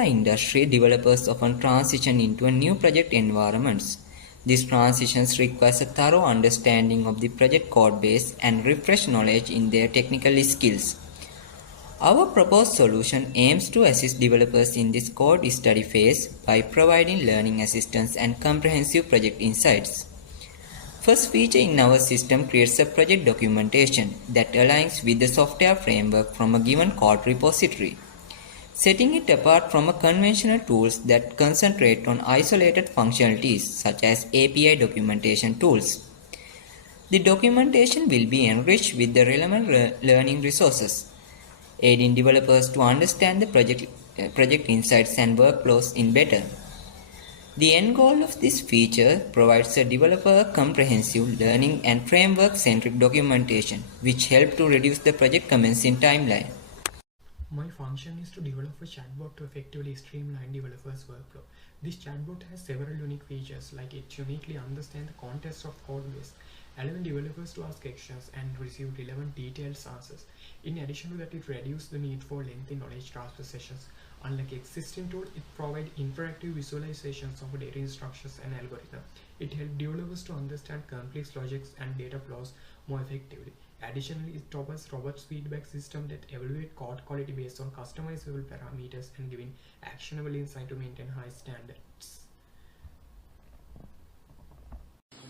industry, developers often transition into a new project environments. These transitions requires a thorough understanding of the project code base and refresh knowledge in their technical skills. Our proposed solution aims to assist developers in this code study phase by providing learning assistance and comprehensive project insights. First feature in our system creates a project documentation that aligns with the software framework from a given code repository, setting it apart from a conventional tools that concentrate on isolated functionalities such as API documentation tools. The documentation will be enriched with the relevant learning resources, aiding developers to understand the project insights and workflows in better. The end goal of this feature provides a developer comprehensive learning and framework-centric documentation, which help to reduce the project commencing timeline. My function is to develop a chatbot to effectively streamline developers' workflow. This chatbot has several unique features, like it uniquely understands the context of code base, allowing developers to ask questions and receive relevant detailed answers. In addition to that, it reduces the need for lengthy knowledge transfer sessions. Unlike existing tool, it provides interactive visualizations of data structures and algorithms. It helps developers to understand complex logics and data flows more effectively. Additionally, it offers robust feedback system that evaluate code quality based on customizable parameters and giving actionable insight to maintain high standards.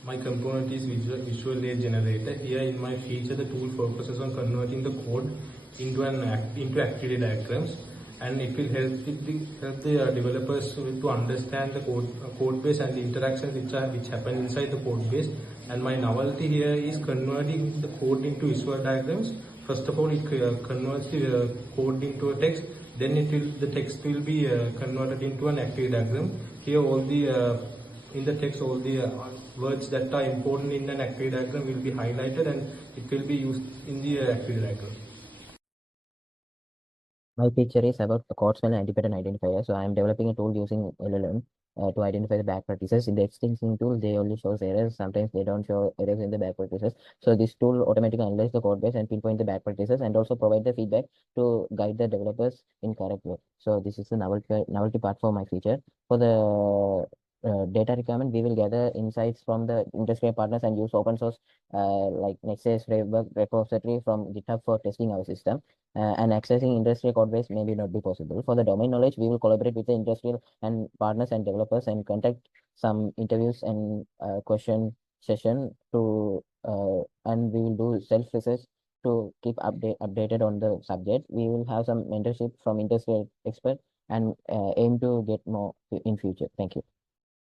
My component is visual aid generator. Here in my feature, the tool focuses on converting the code into activity diagrams, and it will help the developers to understand the code base and the interactions which happen inside the code base. And my novelty here is converting the code into visual diagrams. First of all, it converts the code into a text. Then the text will be converted into an activity diagram. Here, in the text, all the words that are important in an activity diagram will be highlighted, and it will be used in the activity diagram. My picture is about the code smell and independent identifier. So I am developing a tool using LLM to identify the bad practices. In the extension tool, they only show errors. Sometimes they don't show errors in the bad practices. So this tool automatically analyzes the code base and pinpoint the bad practices, and also provide the feedback to guide the developers in correct way. So this is the novelty part for my feature. For the data requirement, we will gather insights from the industry partners and use open source like Next.js framework repository from GitHub for testing our system. And accessing industrial code base maybe not be possible. For the domain knowledge, we will collaborate with the industrial and partners and developers and conduct some interviews and question session to and we will do self research to keep updated on the subject. We will have some mentorship from industrial experts and aim to get more in future. Thank you.